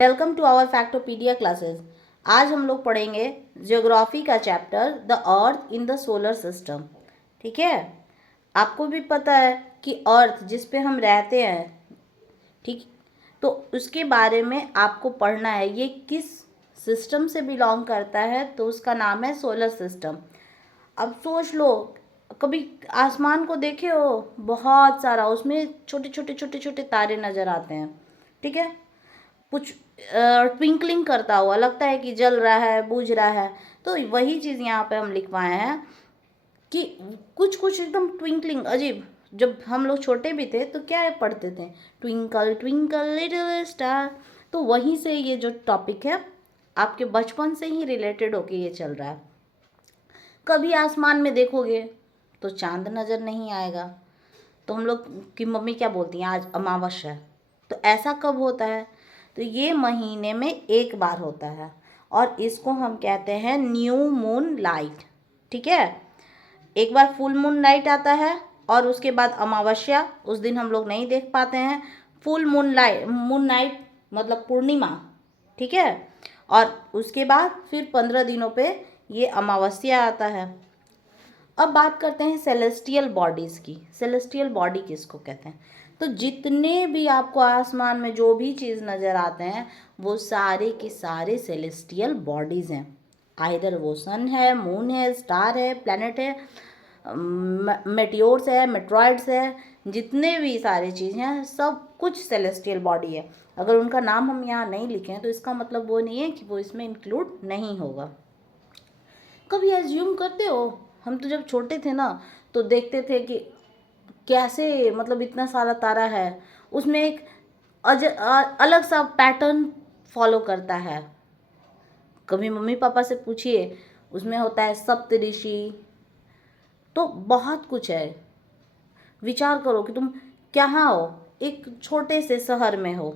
Welcome to our Factopedia classes. आज हम लोग पढ़ेंगे ज्योग्राफी का chapter the earth in the solar system. ठीक है, आपको भी पता है कि अर्थ जिस पे हम रहते हैं, ठीक, तो उसके बारे में आपको पढ़ना है। ये किस सिस्टम से बिलोंग करता है, तो उसका नाम है सोलर सिस्टम। अब सोच लो, कभी आसमान को देखे हो, बहुत सारा उसमें छोटे छोटे छोटे छोटे तारे नज़र आते हैं। ठीक है, कुछ ट्विंकलिंग करता हुआ लगता है कि जल रहा है, बुझ रहा है। तो वही चीज़ यहाँ पे हम लिखवाए हैं कि कुछ कुछ एकदम ट्विंकलिंग अजीब। जब हम लोग छोटे भी थे तो क्या पढ़ते थे, ट्विंकल ट्विंकल लिटिल स्टार। तो वहीं से ये जो टॉपिक है आपके बचपन से ही रिलेटेड होके ये चल रहा है। कभी आसमान में देखोगे तो चांद नज़र नहीं आएगा, तो हम लोग की मम्मी क्या बोलती हैं, आज अमावस्या है। तो ऐसा कब होता है, तो ये महीने में एक बार होता है और इसको हम कहते हैं न्यू मून लाइट। ठीक है, एक बार फुल मून लाइट आता है और उसके बाद अमावस्या, उस दिन हम लोग नहीं देख पाते हैं। फुल मून नाइट मतलब पूर्णिमा। ठीक है, और उसके बाद फिर 15 दिनों पे ये अमावस्या आता है। अब बात करते हैं सेलेस्टियल बॉडीज़ की। सेलेस्टियल बॉडी किसको कहते हैं, तो जितने भी आपको आसमान में जो भी चीज़ नज़र आते हैं वो सारे के सारे सेलेस्टियल बॉडीज़ हैं। आइदर वो सन है, मून है, स्टार है, प्लैनेट है, मेटियोर्स है, मेट्रॉइड्स है, जितने भी सारे चीज़ हैं सब कुछ सेलेस्टियल बॉडी है। अगर उनका नाम हम यहाँ नहीं लिखें तो इसका मतलब वो नहीं है कि वो इसमें इंक्लूड नहीं होगा। कभी एज्यूम करते हो, हम तो जब छोटे थे ना तो देखते थे कि कैसे, मतलब इतना सारा तारा है, उसमें एक अलग सा पैटर्न फॉलो करता है। कभी मम्मी पापा से पूछिए, उसमें होता है सप्तऋषि, तो बहुत कुछ है। विचार करो कि तुम कहाँ हो, एक छोटे से शहर में हो,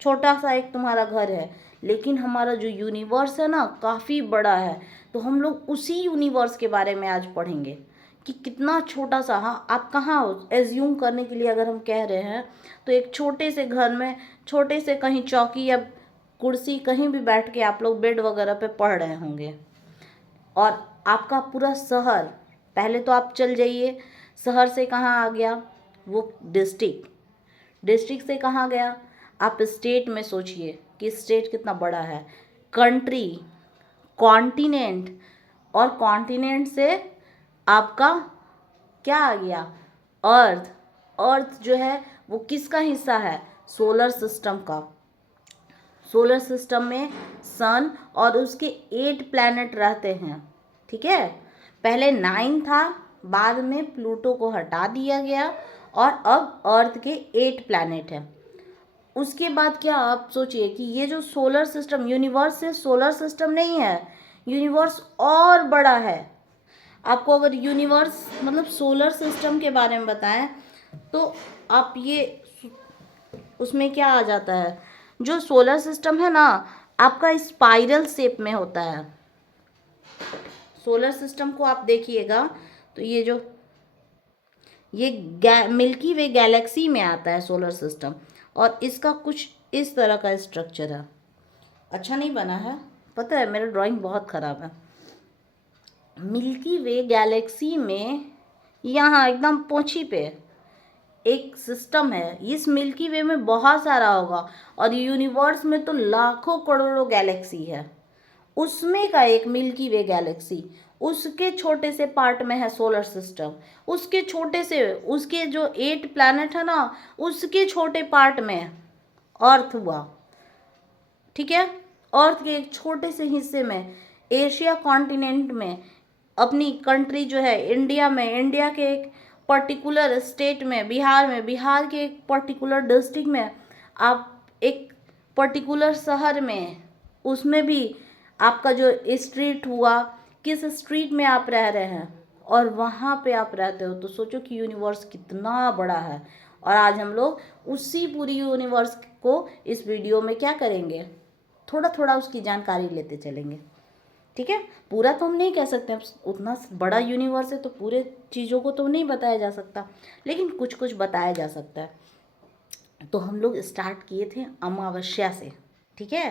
छोटा सा एक तुम्हारा घर है, लेकिन हमारा जो यूनिवर्स है ना काफ़ी बड़ा है। तो हम लोग उसी यूनिवर्स के बारे में आज पढ़ेंगे कि कितना छोटा सा। हाँ, आप कहाँ हो, एज्यूम करने के लिए अगर हम कह रहे हैं तो एक छोटे से घर में, छोटे से कहीं चौकी या कुर्सी कहीं भी बैठ के आप लोग बेड वगैरह पे पढ़ रहे होंगे, और आपका पूरा शहर, पहले तो आप चल जाइए, शहर से कहाँ आ गया वो डिस्ट्रिक्ट, डिस्ट्रिक्ट से कहाँ गया आप स्टेट में सोचिए कि स्टेट कितना बड़ा है, कंट्री, कॉन्टिनेंट, और कॉन्टिनेंट से आपका क्या आ गया, अर्थ। अर्थ जो है वो किसका हिस्सा है, सोलर सिस्टम का। सोलर सिस्टम में सन और उसके 8 प्लैनेट रहते हैं। ठीक है, पहले 9 था, बाद में प्लूटो को हटा दिया गया और अब अर्थ के 8 प्लैनेट हैं। उसके बाद क्या, आप सोचिए कि ये जो सोलर सिस्टम, यूनिवर्स से सोलर सिस्टम नहीं है, यूनिवर्स और बड़ा है। आपको अगर यूनिवर्स मतलब सोलर सिस्टम के बारे में बताएं तो आप ये उसमें क्या आ जाता है, जो सोलर सिस्टम है ना आपका स्पाइरल शेप में होता है। सोलर सिस्टम को आप देखिएगा तो ये जो ये मिल्की वे गैलेक्सी में आता है सोलर सिस्टम, और इसका कुछ इस तरह का स्ट्रक्चर है। अच्छा नहीं बना है, पता है मेरा ड्राइंग बहुत ख़राब है। मिल्की वे गैलेक्सी में यहाँ एकदम पोंछी पे एक सिस्टम है। इस मिल्की वे में बहुत सारा होगा, और यूनिवर्स में तो लाखों करोड़ों गैलेक्सी है, उसमें का एक मिल्की वे गैलेक्सी, उसके छोटे से पार्ट में है सोलर सिस्टम। उसके छोटे से, उसके जो 8 प्लैनेट है ना उसके छोटे पार्ट में अर्थ हुआ। ठीक है, अर्थ के एक छोटे से हिस्से में, एशिया कॉन्टिनेंट में, अपनी कंट्री जो है इंडिया में, इंडिया के एक पर्टिकुलर स्टेट में, बिहार में, बिहार के एक पर्टिकुलर डिस्ट्रिक्ट में, आप एक पर्टिकुलर शहर में, उसमें भी आपका जो स्ट्रीट हुआ, किस स्ट्रीट में आप रह रहे हैं और वहाँ पे आप रहते हो, तो सोचो कि यूनिवर्स कितना बड़ा है। और आज हम लोग उसी पूरी यूनिवर्स को इस वीडियो में क्या करेंगे, थोड़ा थोड़ा उसकी जानकारी लेते चलेंगे। ठीक है, पूरा तो हम नहीं कह सकते, उतना बड़ा यूनिवर्स है तो पूरे चीज़ों को तो नहीं बताया जा सकता, लेकिन कुछ कुछ बताया जा सकता है। तो हम लोग स्टार्ट किए थे अमावस्या से। ठीक है,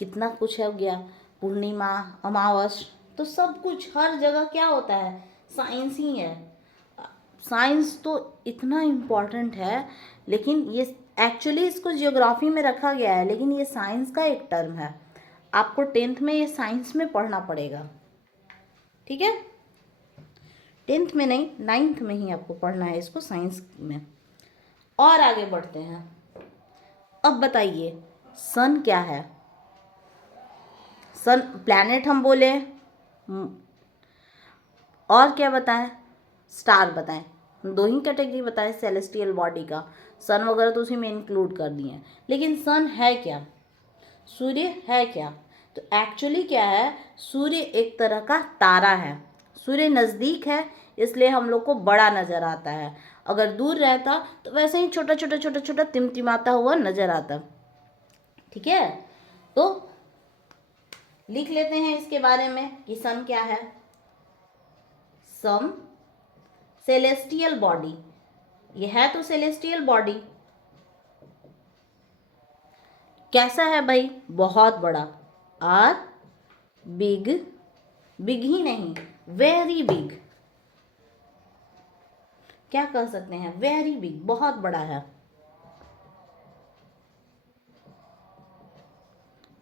कितना कुछ हो गया, पूर्णिमा, अमावस, तो सब कुछ हर जगह क्या होता है, साइंस ही है। साइंस तो इतना इम्पॉर्टेंट है, लेकिन ये एक्चुअली इसको जियोग्राफी में रखा गया है, लेकिन ये साइंस का एक टर्म है। आपको 10th में ये साइंस में पढ़ना पड़ेगा, ठीक है, 10th में नहीं, 9th में ही आपको पढ़ना है इसको, साइंस में। और आगे बढ़ते हैं। अब बताइए सन क्या है। सन प्लैनेट हम बोले, और क्या बताएं, स्टार बताएं, दो ही कैटेगरी बताएं सेलेस्टियल बॉडी का, सन वगैरह तो उसी में इंक्लूड कर दिए हैं। लेकिन सन है क्या, सूर्य है क्या, तो एक्चुअली क्या है, सूर्य एक तरह का तारा है। सूर्य नज़दीक है इसलिए हम लोग को बड़ा नज़र आता है, अगर दूर रहता तो वैसे ही छोटा छोटा छोटा छोटा टिमटिमाता हुआ नज़र आता, ठीक है। तो लिख लेते हैं इसके बारे में कि सन क्या है। सन सेलेस्टियल बॉडी, ये है तो सेलेस्टियल बॉडी। कैसा है भाई, बहुत बड़ा, आर बिग, बिग ही नहीं, वेरी बिग, क्या कह सकते हैं, वेरी बिग, बहुत बड़ा है।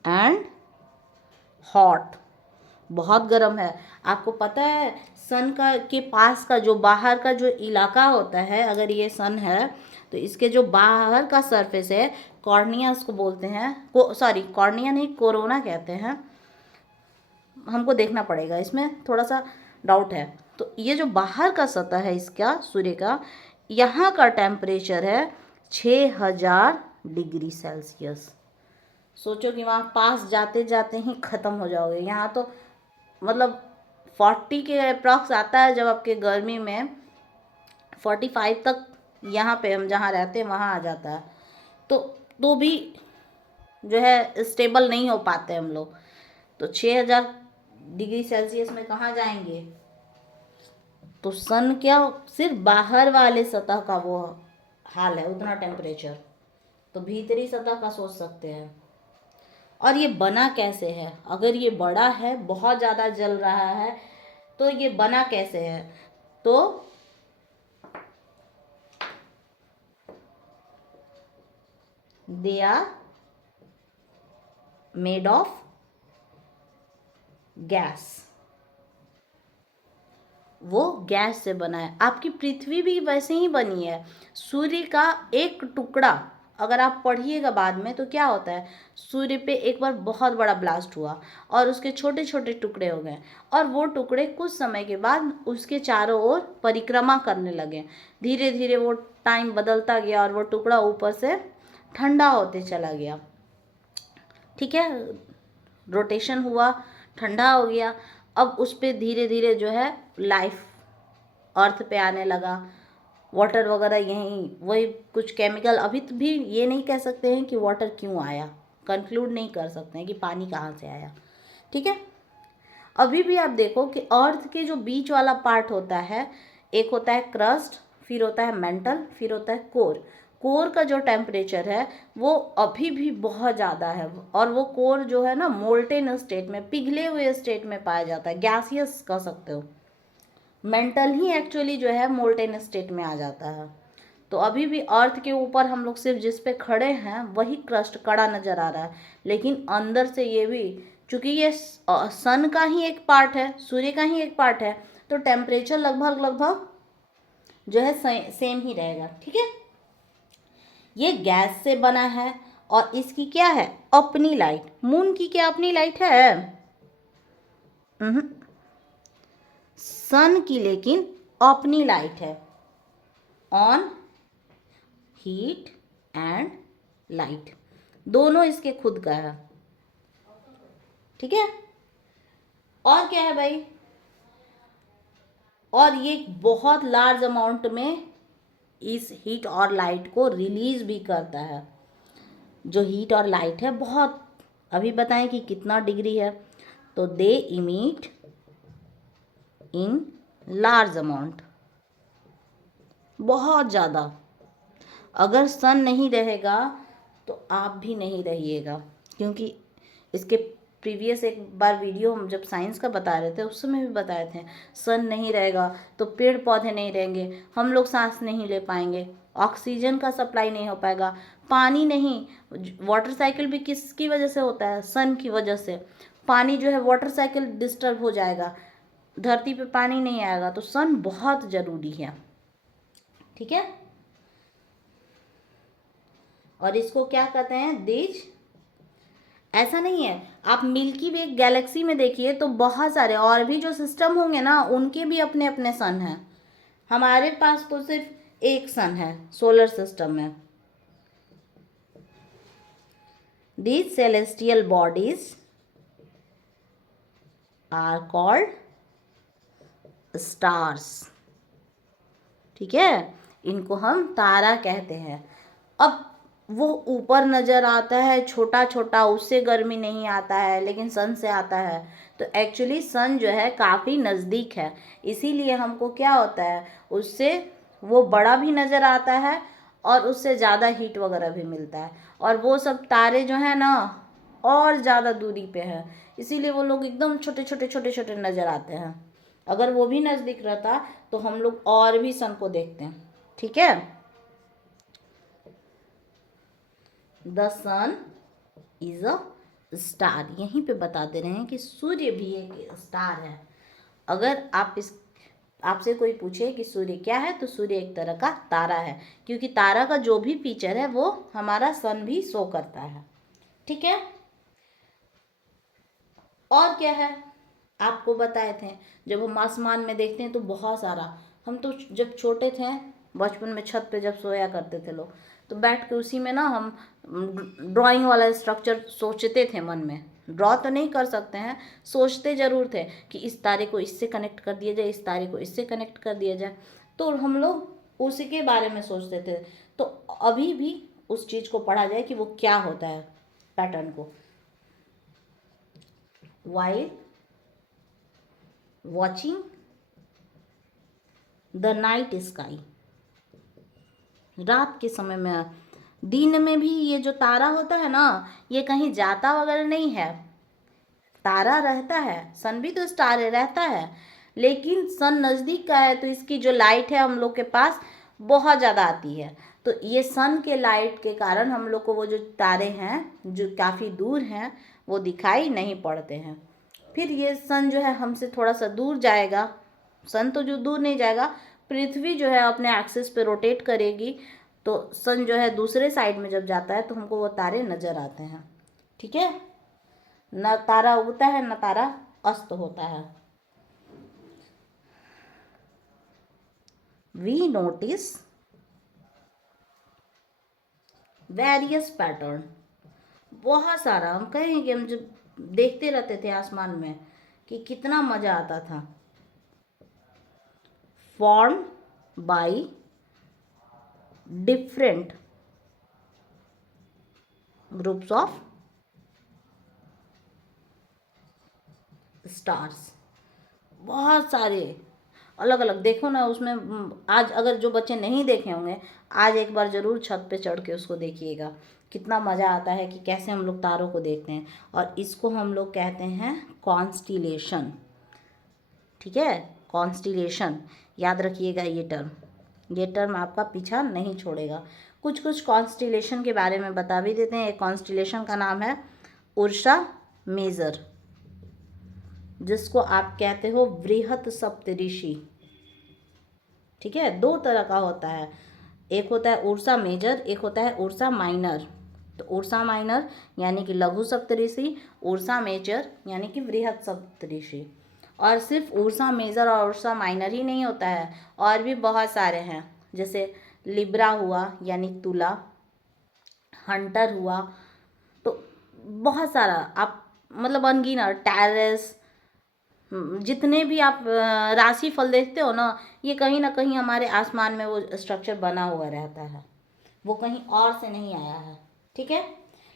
एंड हॉट, बहुत गर्म है। आपको पता है सन का के पास का जो बाहर का जो इलाका होता है, अगर ये सन है तो इसके जो बाहर का सरफेस है, कॉर्निया उसको बोलते हैं, सॉरी कॉर्निया नहीं, कोरोना कहते हैं, हमको देखना पड़ेगा, इसमें थोड़ा सा डाउट है। तो ये जो बाहर का सतह है इसका, सूर्य का, यहाँ का टेम्परेचर है 6000 डिग्री सेल्सियस। सोचो कि वहाँ पास जाते जाते ही ख़त्म हो जाओगे। यहाँ तो मतलब 40 के अप्रॉक्स आता है, जब आपके गर्मी में 45 तक यहाँ पे हम जहाँ रहते हैं वहाँ आ जाता है। तो भी जो है स्टेबल नहीं हो पाते हम लोग। तो 6000 डिग्री सेल्सियस में कहाँ जाएंगे। तो सन क्या, सिर्फ बाहर वाले सतह का वो हाल है, उतना टेम्परेचर। तो भीतरी सतह का सोच सकते हैं। और ये बना कैसे है, अगर ये बड़ा है, बहुत ज़्यादा जल रहा है, तो ये बना कैसे है, तो they are made of gas, वो गैस से बना है। आपकी पृथ्वी भी वैसे ही बनी है। सूर्य का एक टुकड़ा, अगर आप पढ़िएगा बाद में तो क्या होता है, सूर्य पे एक बार बहुत बड़ा ब्लास्ट हुआ और उसके छोटे छोटे टुकड़े हो गए, और वो टुकड़े कुछ समय के बाद उसके चारों ओर परिक्रमा करने लगे। धीरे धीरे वो टाइम बदलता गया और वो टुकड़ा ऊपर से ठंडा होते चला गया, ठीक है, रोटेशन हुआ, ठंडा हो गया। अब उस पर धीरे धीरे जो है लाइफ अर्थ पे आने लगा, वाटर वगैरह, यहीं वही कुछ केमिकल, अभी तो भी ये नहीं कह सकते हैं कि वाटर क्यों आया, कंक्लूड नहीं कर सकते हैं कि पानी कहाँ से आया, ठीक है। अभी भी आप देखो कि अर्थ के जो बीच वाला पार्ट होता है, एक होता है क्रस्ट, फिर होता है मेंटल, फिर होता है कोर। कोर का जो टेम्परेचर है वो अभी भी बहुत ज़्यादा है, और वो कोर जो है ना मोल्टेन स्टेट में, पिघले हुए स्टेट में पाया जाता है, गैसियस कह सकते हो। मेंटल ही एक्चुअली जो है मोल्टेन स्टेट में आ जाता है। तो अभी भी अर्थ के ऊपर हम लोग सिर्फ जिस पे खड़े हैं वही क्रस्ट कड़ा नज़र आ रहा है, लेकिन अंदर से ये भी, चूँकि ये सन का ही एक पार्ट है, सूर्य का ही एक पार्ट है, तो टेम्परेचर लगभग लगभग जो है सेम ही रहेगा, ठीक है। ये गैस से बना है और इसकी क्या है, अपनी लाइट। मून की क्या अपनी लाइट है, सन की लेकिन अपनी लाइट है, ऑन हीट एंड लाइट, दोनों इसके खुद का है, ठीक है। और क्या है भाई, और ये बहुत लार्ज अमाउंट में इस हीट और लाइट को रिलीज भी करता है। जो हीट और लाइट है बहुत, अभी बताएं कि कितना डिग्री है, तो दे इमिट इन लार्ज अमाउंट, बहुत ज़्यादा। अगर सन नहीं रहेगा तो आप भी नहीं रहिएगा, क्योंकि इसके प्रीवियस एक बार वीडियो हम जब साइंस का बता रहे थे उस समय भी बताए थे, सन नहीं रहेगा तो पेड़ पौधे नहीं रहेंगे, हम लोग सांस नहीं ले पाएंगे, ऑक्सीजन का सप्लाई नहीं हो पाएगा, पानी नहीं, वाटर साइकिल भी किसकी वजह से होता है, सन की वजह से। पानी जो है वाटर साइकिल डिस्टर्ब हो जाएगा, धरती पे पानी नहीं आएगा, तो सन बहुत ज़रूरी है। ठीक है, और इसको क्या कहते हैं, देज। ऐसा नहीं है, आप मिल्की वे गैलेक्सी में देखिए तो बहुत सारे और भी जो सिस्टम होंगे ना उनके भी अपने अपने सन हैं। हमारे पास तो सिर्फ एक सन है सोलर सिस्टम में। These celestial bodies are called stars। ठीक है, इनको हम तारा कहते हैं। अब वो ऊपर नज़र आता है छोटा छोटा, उससे गर्मी नहीं आता है, लेकिन सन से आता है। तो एक्चुअली सन जो है काफ़ी नज़दीक है, इसीलिए हमको क्या होता है, उससे वो बड़ा भी नज़र आता है और उससे ज़्यादा हीट वगैरह भी मिलता है। और वो सब तारे जो हैं ना और ज़्यादा दूरी पे है, इसीलिए वो लोग एकदम छोटे छोटे छोटे छोटे नज़र आते हैं। अगर वो भी नज़दीक रहता तो हम लोग और भी सन को देखते हैं। ठीक है, the sun is a star. यहीं पे बता दे रहे हैं कि सूर्य भी एक स्टार है। अगर आपसे कोई पूछे कि सूर्य क्या है, तो सूर्य एक तरह का तारा है, क्योंकि तारा का जो भी फीचर है वो हमारा सन भी शो करता है। ठीक है, और क्या है, आपको बताए थे जब हम आसमान में देखते हैं तो बहुत सारा, हम तो जब छोटे थे बचपन में छत पे जब सोया करते थे लोग, तो बैठ के उसी में ना हम ड्राइंग वाला स्ट्रक्चर सोचते थे मन में। ड्रॉ तो नहीं कर सकते हैं, सोचते ज़रूर थे कि इस तारे को इससे कनेक्ट कर दिया जाए, इस तारे को इससे कनेक्ट कर दिया जाए, तो हम लोग उसी के बारे में सोचते थे। तो अभी भी उस चीज़ को पढ़ा जाए कि वो क्या होता है, पैटर्न को। While watching the night sky, रात के समय में, दिन में भी ये जो तारा होता है ना, ये कहीं जाता वगैरह नहीं है, तारा रहता है, सन भी तो स्टार रहता है, लेकिन सन नज़दीक का है तो इसकी जो लाइट है हम लोग के पास बहुत ज़्यादा आती है। तो ये सन के लाइट के कारण हम लोग को वो जो तारे हैं जो काफ़ी दूर हैं वो दिखाई नहीं पड़ते हैं। फिर ये सन जो है हमसे थोड़ा सा दूर जाएगा, सन तो जो दूर नहीं जाएगा, पृथ्वी जो है अपने एक्सिस पे रोटेट करेगी, तो सन जो है दूसरे साइड में जब जाता है तो हमको वो तारे नज़र आते हैं। ठीक है, न तारा उगता है न तारा अस्त होता है। वी नोटिस वेरियस पैटर्न, बहुत सारा, हम कहें कि हम जब देखते रहते थे आसमान में कि कितना मज़ा आता था। Form by different groups of stars, बहुत सारे अलग अलग, देखो ना उसमें आज अगर जो बच्चे नहीं देखे होंगे, आज एक बार ज़रूर छत पे चढ़ के उसको देखिएगा, कितना मज़ा आता है कि कैसे हम लोग तारों को देखते हैं। और इसको हम लोग कहते हैं कॉन्स्टिलेशन। ठीक है, कॉन्स्टिलेशन, याद रखिएगा ये टर्म आपका पीछा नहीं छोड़ेगा। कुछ कुछ कॉन्स्टिलेशन के बारे में बता भी देते हैं। एक कॉन्स्टिलेशन का नाम है उर्सा मेजर, जिसको आप कहते हो बृहत सप्तऋषि। ठीक है, दो तरह का होता है, एक होता है उर्सा मेजर, एक होता है उर्सा माइनर। तो उर्सा माइनर यानी कि लघु सप्तऋषि, उर्सा मेजर यानी कि बृहत सप्तऋषि। और सिर्फ उर्सा मेजर और उर्सा माइनर ही नहीं होता है, और भी बहुत सारे हैं, जैसे लिब्रा हुआ यानी तुला, हंटर हुआ, तो बहुत सारा, आप मतलब अनगिनत, टेरेस, जितने भी आप राशि फल देखते हो ना, ये कहीं ना कहीं हमारे आसमान में वो स्ट्रक्चर बना हुआ रहता है, वो कहीं और से नहीं आया है। ठीक है,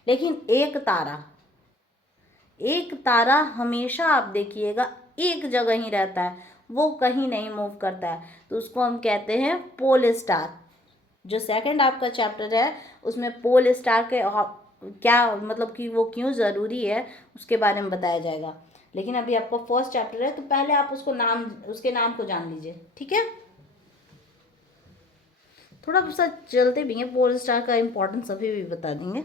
लेकिन एक तारा हमेशा आप देखिएगा एक जगह ही रहता है, वो कहीं नहीं मूव करता है, तो उसको हम कहते हैं पोल स्टार। जो सेकंड आपका चैप्टर है उसमें पोल स्टार के क्या मतलब कि वो क्यों ज़रूरी है उसके बारे में बताया जाएगा। लेकिन अभी आपका फर्स्ट चैप्टर है तो पहले आप उसके नाम को जान लीजिए, ठीक है। थोड़ा सा चलते भी हैं, पोल स्टार का इम्पोर्टेंस अभी भी बता देंगे।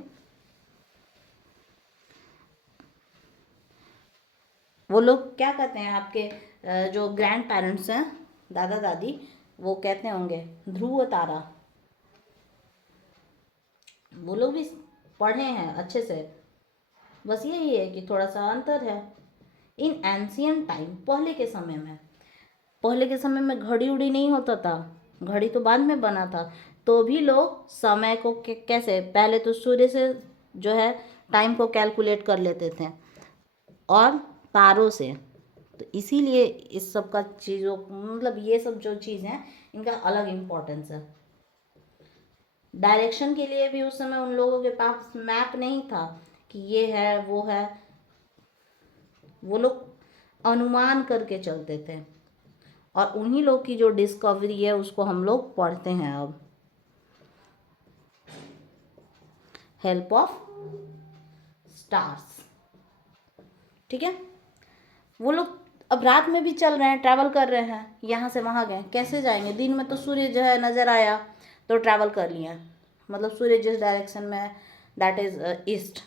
वो लोग क्या कहते हैं आपके जो ग्रैंड पेरेंट्स हैं, दादा दादी, वो कहते होंगे ध्रुव तारा। वो लोग भी पढ़े हैं अच्छे से, बस यही है कि थोड़ा सा अंतर है। इन एंशियंट टाइम, पहले के समय में घड़ी उड़ी नहीं होता था, घड़ी तो बाद में बना था। तो भी लोग समय को कैसे, पहले तो सूर्य से जो है टाइम को कैलकुलेट कर लेते थे और तारों से। तो इसीलिए इस सब का चीज़ों मतलब ये सब जो चीज़ हैं इनका अलग इम्पोर्टेंस है। डायरेक्शन के लिए भी उस समय उन लोगों के पास मैप नहीं था कि ये है वो है, वो लोग अनुमान करके चलते थे। और उन्हीं लोग की जो डिस्कवरी है उसको हम लोग पढ़ते हैं अब, हेल्प ऑफ स्टार्स, ठीक है। वो लोग अब रात में भी चल रहे हैं, ट्रैवल कर रहे हैं, यहाँ से वहाँ गए, कैसे जाएंगे? दिन में तो सूर्य जो है नज़र आया तो ट्रैवल कर लिया, मतलब सूर्य जिस डायरेक्शन में है दैट इज़ ईस्ट।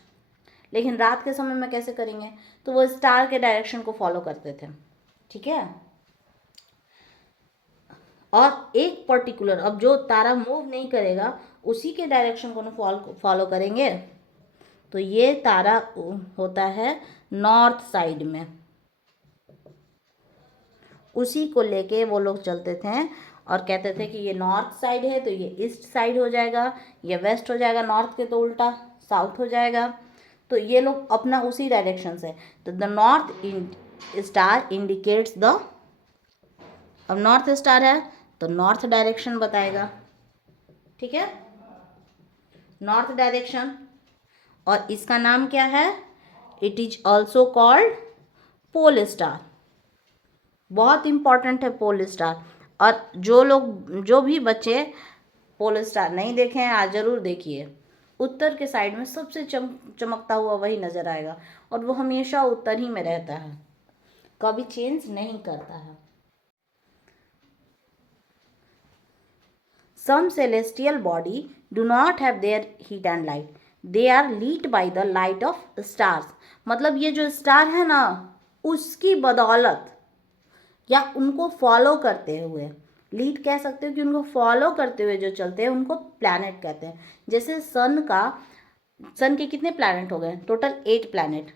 लेकिन रात के समय में कैसे करेंगे? तो वो स्टार के डायरेक्शन को फॉलो करते थे, ठीक है। और एक पर्टिकुलर, अब जो तारा मूव नहीं करेगा उसी के डायरेक्शन को फॉलो करेंगे। तो ये तारा होता है नॉर्थ साइड में, उसी को लेके वो लोग चलते थे और कहते थे कि ये नॉर्थ साइड है तो ये ईस्ट साइड हो जाएगा, ये वेस्ट हो जाएगा, नॉर्थ के तो उल्टा साउथ हो जाएगा। तो ये लोग अपना उसी डायरेक्शन से, तो the north star indicates the, अब नॉर्थ स्टार है तो नॉर्थ डायरेक्शन बताएगा, ठीक है, नॉर्थ डायरेक्शन। और इसका नाम क्या है? It is also called pole star. बहुत इंपॉर्टेंट है पोल स्टार। और जो भी बच्चे पोल स्टार नहीं देखे हैं आज ज़रूर देखिए। उत्तर के साइड में सबसे चमकता हुआ वही नज़र आएगा और वो हमेशा उत्तर ही में रहता है, कभी चेंज नहीं करता है। Some celestial body do not have their heat and light. They are lit by the light of stars. मतलब ये जो स्टार है ना उसकी बदौलत या उनको फॉलो करते हुए, लीड कह सकते हो कि उनको फॉलो करते हुए जो चलते हैं उनको प्लैनेट कहते हैं। जैसे सन के कितने प्लैनेट हो गए? टोटल 8 प्लैनेट,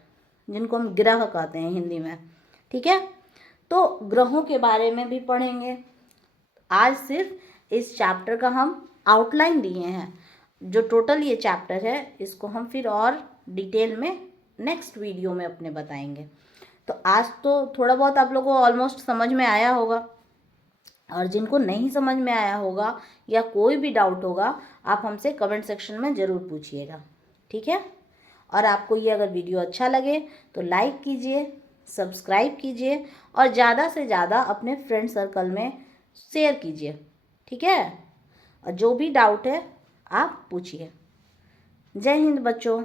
जिनको हम ग्रह कहते हैं हिंदी में, ठीक है। तो ग्रहों के बारे में भी पढ़ेंगे। आज सिर्फ इस चैप्टर का हम आउटलाइन दिए हैं, जो टोटल ये चैप्टर है इसको हम फिर और डिटेल में नेक्स्ट वीडियो में अपने बताएंगे। तो आज तो थोड़ा बहुत आप लोगों को ऑलमोस्ट समझ में आया होगा, और जिनको नहीं समझ में आया होगा या कोई भी डाउट होगा आप हमसे कमेंट सेक्शन में ज़रूर पूछिएगा, ठीक है। और आपको ये अगर वीडियो अच्छा लगे तो लाइक कीजिए, सब्सक्राइब कीजिए और ज़्यादा से ज़्यादा अपने फ्रेंड सर्कल में शेयर कीजिए, ठीक है। और जो भी डाउट है आप पूछिए। जय हिंद बच्चों।